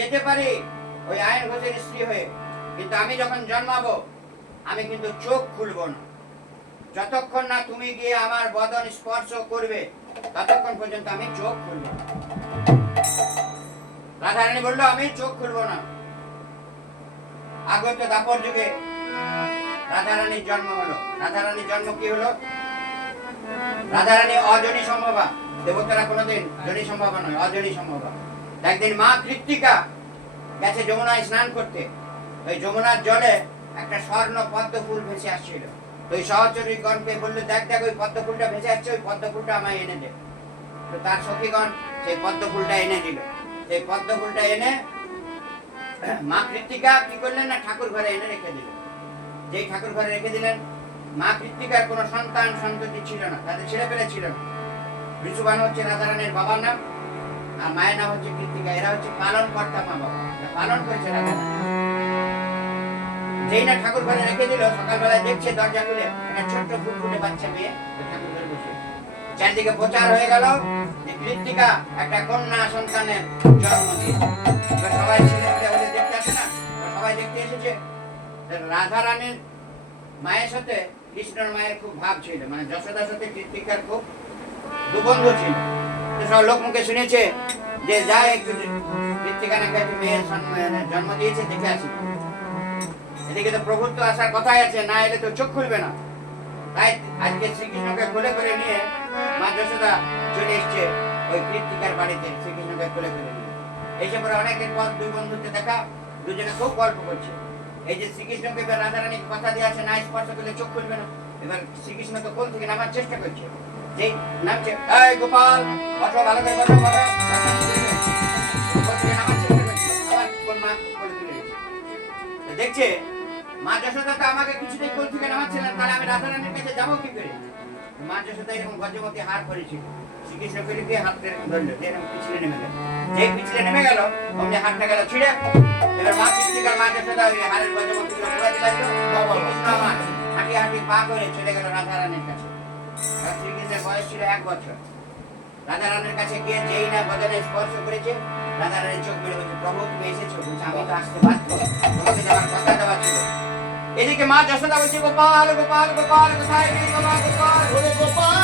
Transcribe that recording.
যেতে পারি, ওই আয়ন ঘোষের স্ত্রী হয়ে, কিন্তু আমি যখন জন্মাবো আমি কিন্তু চোখ খুলব না। যতক্ষণ না তুমি গিয়ে আমার বদন স্পর্শ করবে ততক্ষণ পর্যন্ত আমি চোখ খুলব না। রাধারানী বললো আমি চোখ খুলব না। আগত দাপর যুগে রাধারানীর জন্ম হলো। রাধারানীর জন্ম কি হলো? রাধারানী অজনী সম্ভবা। দেবতারা কোনোদিন জনী সম্ভবা নয়, অজনী সম্ভবা। একদিন মা কৃত্তিকা গেছে যমুনায় স্নান করতে। ওই যমুনার জলে একটা স্বর্ণ পদ্ম ফুল ভেসে আসছিল। তো ওই সহচরীগণকে বললো, দেখ দেখ ওই পদ্ম ফুলটা ভেসে আসছে, ওই পদ্ম ফুলটা আমায় এনে দে। তো তার সখীগণ সেই পদ্ম ফুলটা এনে দিল। সেই পদ্ম ফুলটা এনে মা কৃত্তিকা কি করলেন না, ঠাকুর ঘরে এনে রেখে দিলেন। যেই ঠাকুর ঘরে রেখে দিলেন, মা কৃত্তিকার কোনো সন্তান সন্ততি ছিল না, তাদের ছেলে পেলে ছিল না। ঋষুবান হচ্ছে রাধারানীর বাবার নাম, আর মায়ের নাম হচ্ছে কৃত্তিকা। এরা হচ্ছে পালন কর্তা মা বাবা, পালন করেছে রাধারানী। যেই না ঠাকুর ঘরে রেখে দিল, সকালবেলায় দেখছে দরজা খুলে একটা ছোট্ট ফুটফুটে বাচ্চা মেয়ে ঠাকুর ঘরে বসে। চারদিকে প্রচার হয়ে গেল যে কৃত্তিকা একটা কন্যা সন্তানের জন্ম দিয়েছে। সবাই ছেলে পেলে দেখতে আসে না, সবাই দেখতে এসেছে। রাধারানীর মায়ের সাথে কৃষ্ণর মায়ের খুব ভাব ছিল, মানে যশোদার সাথে কৃত্তিকার খুব দুবন্ধু ছিল। তো সব লোক মুখে শুনেছে যে যায় একটু কৃত্তিকা নাকি একটা মেয়ের জন্ম দিয়েছে, দেখে আসি। এদিকে তো প্রভুর তো আসার কথাই আছে, না এলে তো চোখ খুলবে না। তাই আজকে শ্রীকৃষ্ণকে কোলে করে নিয়ে মা যশোদা চলে এসছে ওই কৃত্তিকার বাড়িতে, শ্রীকৃষ্ণকে কোলে করে নিয়ে। এসে পরে অনেকদিন পর দুই বন্ধুতে দেখা, দুজনে খুব গল্প করছে। এই যে শ্রীকৃষ্ণকে এবার রাধারানীকে কথা দিয়ে আছে, না স্পর্শ করলে চোখ খুলবে না। এবার শ্রীকৃষ্ণ তো কোল থেকে নামার চেষ্টা করছে, যেই নামছে, এই গোপাল বসো, ভালো করে বসো, কোল থেকে নামার চেষ্টা করছে, আবার কোন মা কোলে তুলে দিচ্ছে। দেখছে মা যশোদা তো আমাকে কিছুতেই কোল থেকে নামাচ্ছিলেন, তাহলে আমি রাধারানীর কাছে যাবো কি করে? মা যশোদা এরকম গজমতি হার করেছিল, শ্রীকৃষ্ণ করে দিয়ে হাত ধরলো, এরকম পিছলে নেমে গেল। যেই পিছলে নেমে গেল অমনি হাতটা গেল ছিঁড়ে। এবার মা কৃত্তিকার মা যশোদা ওই হারের গজমতি গুলো ঘোরাতে লাগলো। কৃষ্ণ আমার হাঁটি হাঁটি পা করে চলে গেল রাধারানীর কাছে। শ্রীকৃষ্ণের বয়স ছিল 1 বছর। রাধারানীর কাছে গিয়ে যেই না বদনে স্পর্শ করেছে, রাধারানীর চোখ মেলে বলছে, প্রভু তুমি এসেছো? বলছে, আমি তো আসতে বাধ্য, তোমাকে যাওয়ার কথা দেওয়া ছিল। এদিকে মা যশোদা বলছে, গোপাল গোপাল গোপাল কোথায় গেলি বাবা, গোপাল গোপাল